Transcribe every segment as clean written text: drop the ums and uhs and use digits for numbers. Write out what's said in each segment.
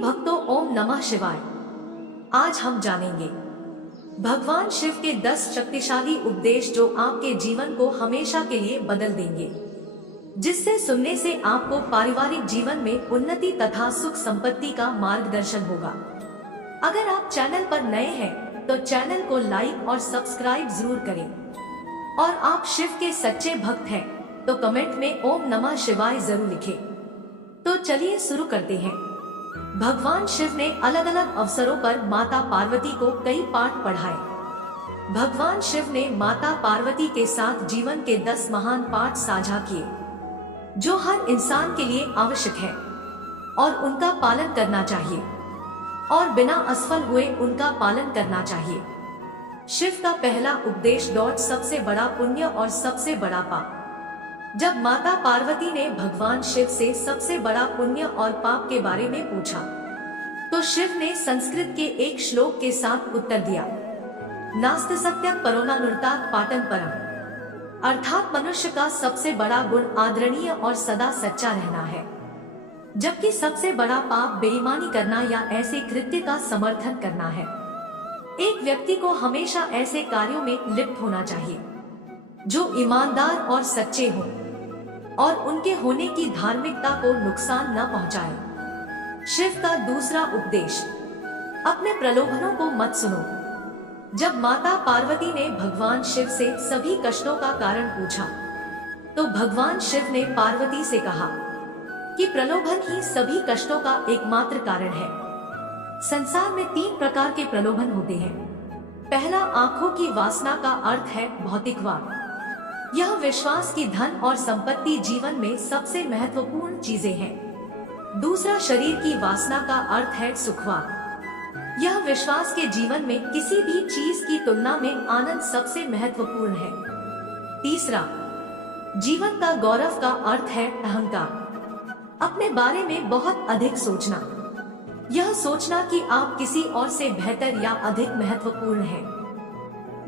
भक्तों, ओम नमः शिवाय। आज हम जानेंगे भगवान शिव के 10 शक्तिशाली उपदेश जो आपके जीवन को हमेशा के लिए बदल देंगे, जिससे सुनने से आपको पारिवारिक जीवन में उन्नति तथा सुख संपत्ति का मार्गदर्शन होगा। अगर आप चैनल पर नए हैं तो चैनल को लाइक और सब्सक्राइब जरूर करें, और आप शिव के सच्चे भक्त हैं तो कमेंट में ओम नमः शिवाय जरूर लिखें। तो चलिए शुरू करते हैं। भगवान शिव ने अलग अलग अवसरों पर माता पार्वती को कई पाठ पढ़ाए। भगवान शिव ने माता पार्वती के साथ जीवन के 10 महान पाठ साझा किए, जो हर इंसान के लिए आवश्यक है और उनका पालन करना चाहिए, और बिना असफल हुए उनका पालन करना चाहिए। शिव का पहला उपदेश डॉट सबसे बड़ा पुण्य और सबसे बड़ा पाप। जब माता पार्वती ने भगवान शिव से सबसे बड़ा पुण्य और पाप के बारे में पूछा, तो शिव ने संस्कृत के एक श्लोक के साथ उत्तर दिया, नास्ति सत्यं परोनानृतात् पाटन परम, अर्थात मनुष्य का सबसे बड़ा गुण आदरणीय और सदा सच्चा रहना है, जबकि सबसे बड़ा पाप बेईमानी करना या ऐसे कृत्य का समर्थन करना है। एक व्यक्ति को हमेशा ऐसे कार्यों में लिप्त होना चाहिए जो ईमानदार और सच्चे हों और उनके होने की धार्मिकता को नुकसान न पहुंचाए। शिव का दूसरा उपदेश, अपने प्रलोभनों को मत सुनो। जब माता पार्वती ने भगवान शिव से सभी कष्टों का कारण पूछा, तो भगवान शिव ने पार्वती से कहा कि प्रलोभन ही सभी कष्टों का एकमात्र कारण है। संसार में 3 प्रकार के प्रलोभन होते हैं। पहला, आंखों की वासना का अर्थ है भौतिकवाद। यह विश्वास की धन और संपत्ति जीवन में सबसे महत्वपूर्ण चीजें हैं। दूसरा, शरीर की वासना का अर्थ है सुखवाद। यह विश्वास के जीवन में किसी भी चीज की तुलना में आनंद सबसे महत्वपूर्ण है। तीसरा, जीवन का गौरव का अर्थ है अहंकार। अपने बारे में बहुत अधिक सोचना, यह सोचना कि आप किसी और से बेहतर या अधिक महत्वपूर्ण हैं।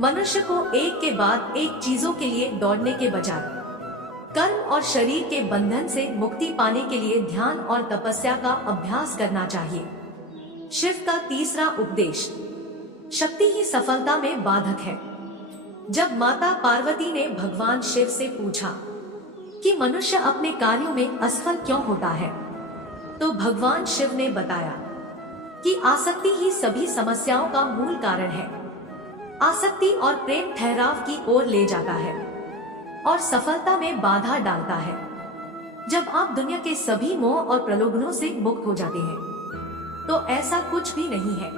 मनुष्य को एक के बाद एक चीजों के लिए दौड़ने के बजाय कर्म और शरीर के बंधन से मुक्ति पाने के लिए ध्यान और तपस्या का अभ्यास करना चाहिए। शिव का तीसरा उपदेश, शक्ति ही सफलता में बाधक है। जब माता पार्वती ने भगवान शिव से पूछा कि मनुष्य अपने कार्यों में असफल क्यों होता है, तो भगवान शिव ने बताया कि आसक्ति ही सभी समस्याओं का मूल कारण है। आसक्ति और प्रेम ठहराव की ओर ले जाता है और सफलता में बाधा डालता है। जब आप दुनिया के सभी मोह और प्रलोभनों से मुक्त हो जाते हैं, तो ऐसा कुछ भी नहीं है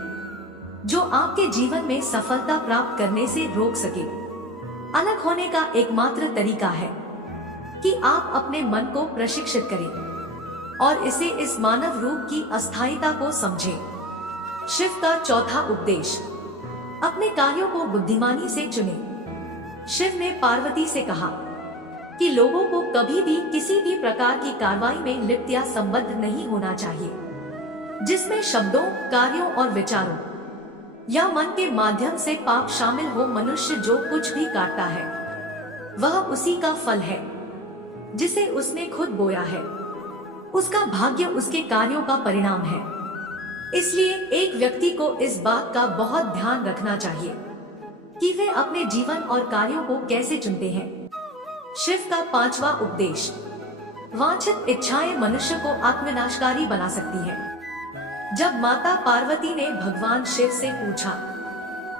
जो आपके जीवन में सफलता प्राप्त करने से रोक सके। अलग होने का एकमात्र तरीका है कि आप अपने मन को प्रशिक्षित करें और इसे इस मानव रूप की अस्थायीता को समझें। शिव का चौथा उपदेश, अपने कार्यों को बुद्धिमानी से चुनें। शिव ने पार्वती से कहा कि लोगों को कभी भी किसी भी प्रकार की कार्रवाई में लिप्त या संबद्ध नहीं होना चाहिए, जिसमें शब्दों, कार्यों और विचारों या मन के माध्यम से पाप शामिल हो। मनुष्य जो कुछ भी काटता है, वह उसी का फल है जिसे उसने खुद बोया है। उसका भाग्य उसके कार्यों का परिणाम है। इसलिए एक व्यक्ति को इस बात का बहुत ध्यान रखना चाहिए कि वे अपने जीवन और कार्यों को कैसे चुनते हैं। शिव का पांचवा उपदेश, वांछित इच्छाएं मनुष्य को आत्मविनाशकारी बना सकती हैं। जब माता पार्वती ने भगवान शिव से पूछा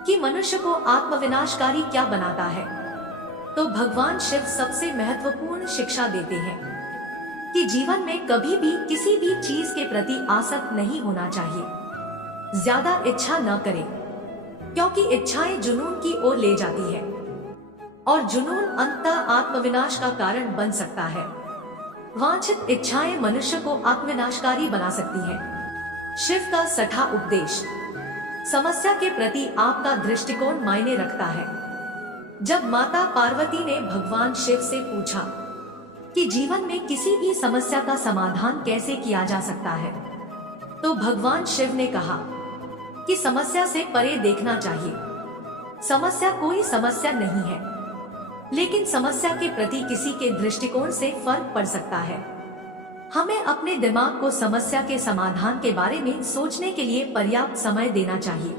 कि मनुष्य को आत्मविनाशकारी क्या बनाता है, तो भगवान शिव सबसे महत्वपूर्ण शिक्षा देते हैं कि जीवन में कभी भी किसी भी चीज के प्रति आसक्त नहीं होना चाहिए। ज्यादा इच्छा न करें, क्योंकि इच्छाएं जुनून की ओर ले जाती है और जुनून अंततः आत्मविनाश का कारण बन सकता है। वांछित इच्छाएं मनुष्य को आत्मविनाशकारी बना सकती हैं। शिव का छठा उपदेश, समस्या के प्रति आपका दृष्टिकोण मायने रखता है। जब माता पार्वती ने भगवान शिव से पूछा कि जीवन में किसी भी समस्या का समाधान कैसे किया जा सकता है, तो भगवान शिव ने कहा कि समस्या से परे देखना चाहिए। समस्या कोई समस्या नहीं है, लेकिन समस्या के प्रति किसी के दृष्टिकोण से फर्क पड़ सकता है। हमें अपने दिमाग को समस्या के समाधान के बारे में सोचने के लिए पर्याप्त समय देना चाहिए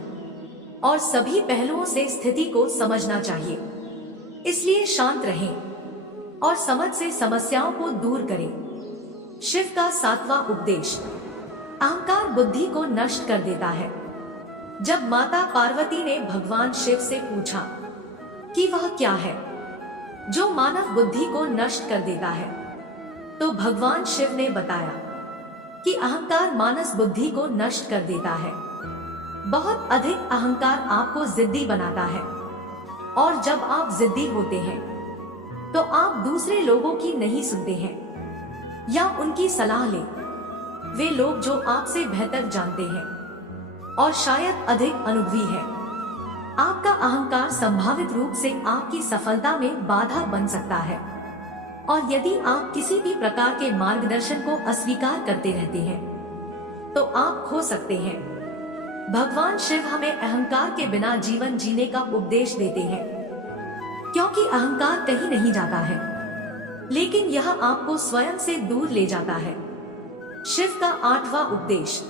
और सभी पहलुओं से स्थिति को समझना चाहिए। इसलिए शांत रहें और समझ से समस्याओं को दूर करें। शिव का 7वां उपदेश। अहंकार बुद्धि को नष्ट कर देता है। जब माता पार्वती ने भगवान शिव से पूछा कि वह क्या है जो मानव बुद्धि को नष्ट कर देता है, तो भगवान शिव ने बताया कि अहंकार मानस बुद्धि को नष्ट कर देता है। बहुत अधिक अहंकार आपको जिद्दी बनाता है और जब आप जिद्दी होते हैं तो आप दूसरे लोगों की नहीं सुनते हैं या उनकी सलाह ले। वे लोग जो आपसे बेहतर जानते हैं और शायद अधिक अनुभवी है। आपका अहंकार संभावित रूप से आपकी सफलता में बाधा बन सकता है और यदि आप किसी भी प्रकार के मार्गदर्शन को अस्वीकार करते रहते हैं तो आप खो सकते हैं। भगवान शिव हमें अहंकार के बिना जीवन जीने का उपदेश देते हैं, क्योंकि अहंकार कहीं नहीं जाता है, लेकिन यह आपको स्वयं से दूर ले जाता है। शिव का 8वां उपदेश।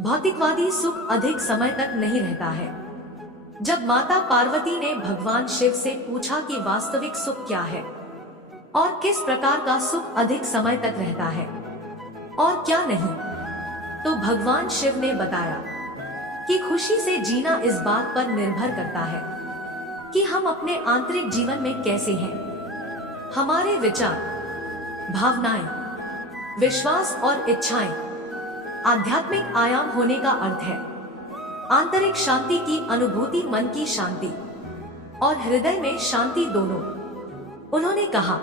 भौतिकवादी सुख अधिक समय तक नहीं रहता है। जब माता पार्वती ने भगवान शिव से पूछा कि वास्तविक सुख क्या है और किस प्रकार का सुख अधिक समय तक रहता है और क्या नहीं, तो भगवान शिव ने बताया कि खुशी से जीना इस बात पर निर्भर करता है कि हम अपने आंतरिक जीवन में कैसे हैं। हमारे विचार, भावनाएं, विश्वास और इच्छाएं आध्यात्मिक आयाम होने का अर्थ है। आंतरिक शांति की अनुभूति मन की शांति और हृदय में शांति दोनों। उन्होंने कहा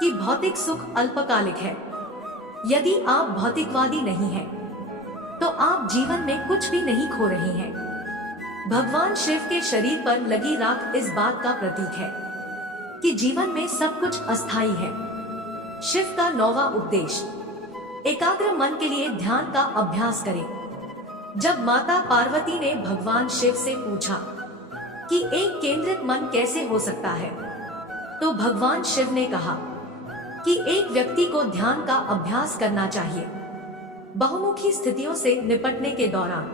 कि भौतिक सुख अल्पकालिक है। यदि आप भौतिकवादी नहीं हैं, तो आप जीवन में कुछ भी नहीं खो रहे हैं। भगवान शिव के शरीर पर लगी राख इस बात का प्रतीक है कि जीवन में सब कुछ अस्थायी है। शिव का 9वां उपदेश। एकाग्र मन के लिए ध्यान का अभ्यास करें। जब माता पार्वती ने भगवान शिव से पूछा कि एक केंद्रित मन कैसे हो सकता है, तो भगवान शिव ने कहा कि एक व्यक्ति को ध्यान का अभ्यास करना चाहिए। बहुमुखी स्थितियों से निपटने के दौरान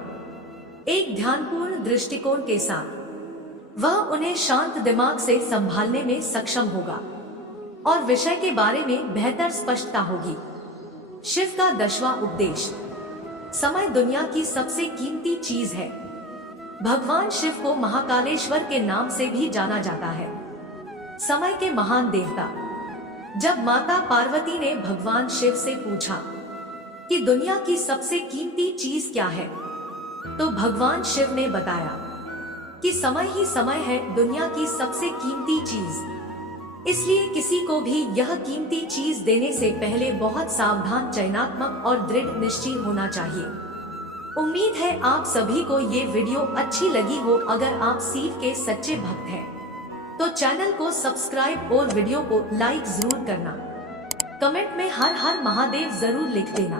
एक ध्यानपूर्ण दृष्टिकोण के साथ वह उन्हें शांत दिमाग से संभालने में सक्षम होगा और विषय के बारे में बेहतर स्पष्टता होगी। शिव का 10वां उपदेश। समय दुनिया की सबसे कीमती चीज है। भगवान शिव को महाकालेश्वर के नाम से भी जाना जाता है, समय के महान देवता। जब माता पार्वती ने भगवान शिव से पूछा कि दुनिया की सबसे कीमती चीज क्या है, तो भगवान शिव ने बताया कि समय ही समय है दुनिया की सबसे कीमती चीज। इसलिए किसी को भी यह कीमती चीज देने से पहले बहुत सावधान, चयनात्मक और दृढ़ निश्चय होना चाहिए। उम्मीद है आप सभी को ये वीडियो अच्छी लगी हो। अगर आप शिव के सच्चे भक्त हैं तो चैनल को सब्सक्राइब और वीडियो को लाइक जरूर करना। कमेंट में हर हर महादेव जरूर लिख देना।